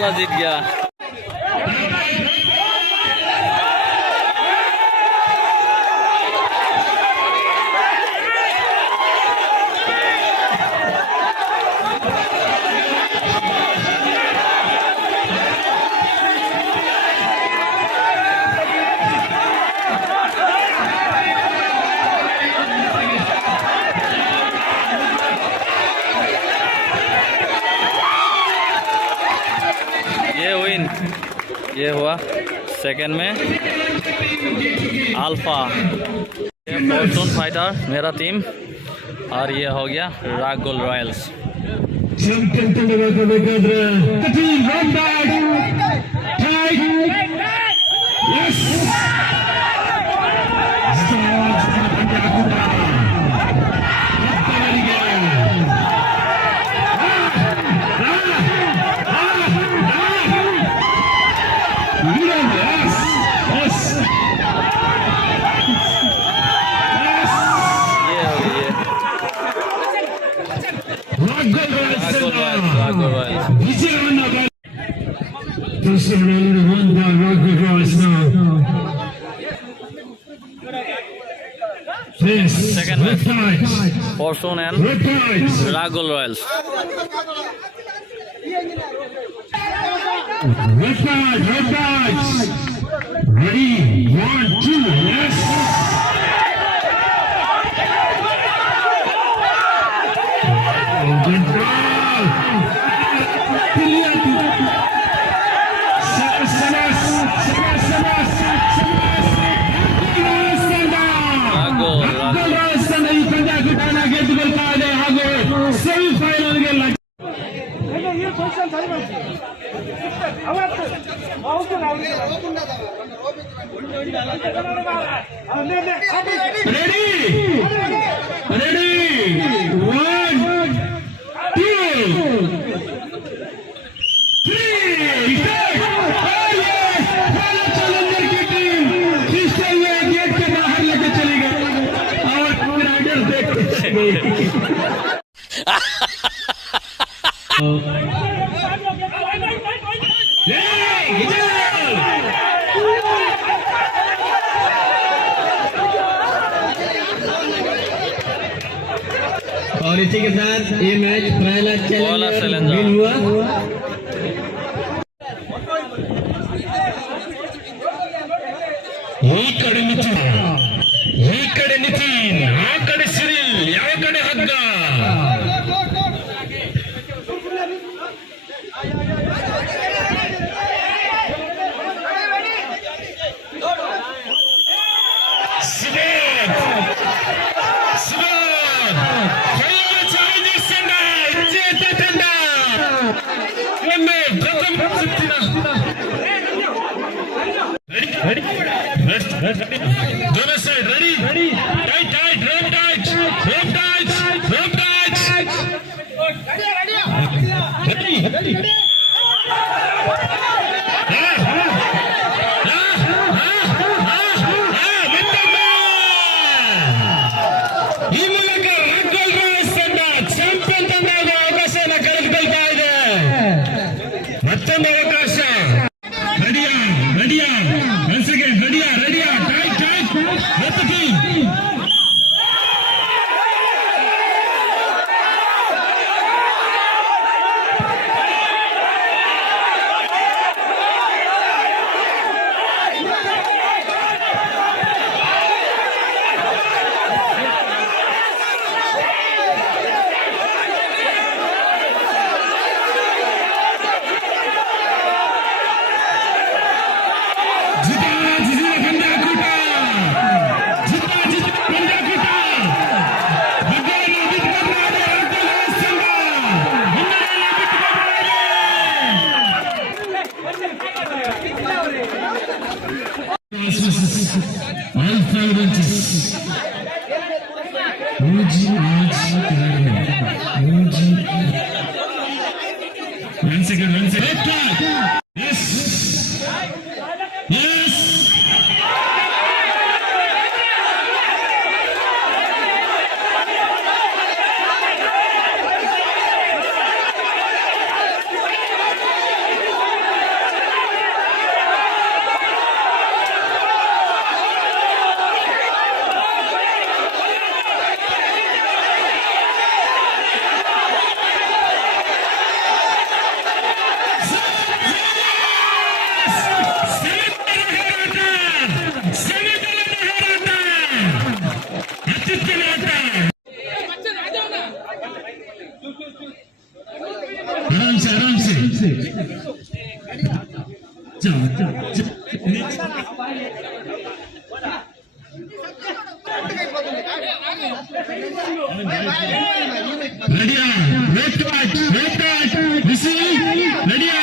वाला जीत गया। ये हुआ सेकंड में अल्फा, ये फॉर्चून फाइटर मेरा टीम, और ये हो गया राग गोल Royals. Second match, Fortune and Ragul Royals. Ready, 1, 2, yes. Good ball. और इसी के साथ ये मैच पहला चैलेंजर हुआ। ಈ ಕಡೆ ನಿತಿನ್, ಆ ಕಡೆ ಸಿರಿಲ್, ಯಾವ ಕಡೆ ಹಗ್ಗ. दोनों साइड रेडी, टाइट टाइट, रोप टाइट, रोप टाइट, रोप टाइट, रेडी रेडी। ಈ ಮೂಲಕ ರಾಗ್ಗೋಲ್ ರಾಯಲ್ಸ್ ತಂಡ ಚಾಂಪಿಯನ್ ತಂಡದ ಅವಕಾಶವನ್ನು ಕಳೆದುಕೊಳ್ತಾ ಇದೆ. ಮತ್ತೊಂದು ಅವಕಾಶ. ರೆಡಿಯಾ ರೆಡಿಯಾ, once again ರೆಡಿಯಾ ರೆಡಿಯಾ, tight tight, let the team. Once again, yes, yes. రెడీయా వెయిట్ విసి రెడీయా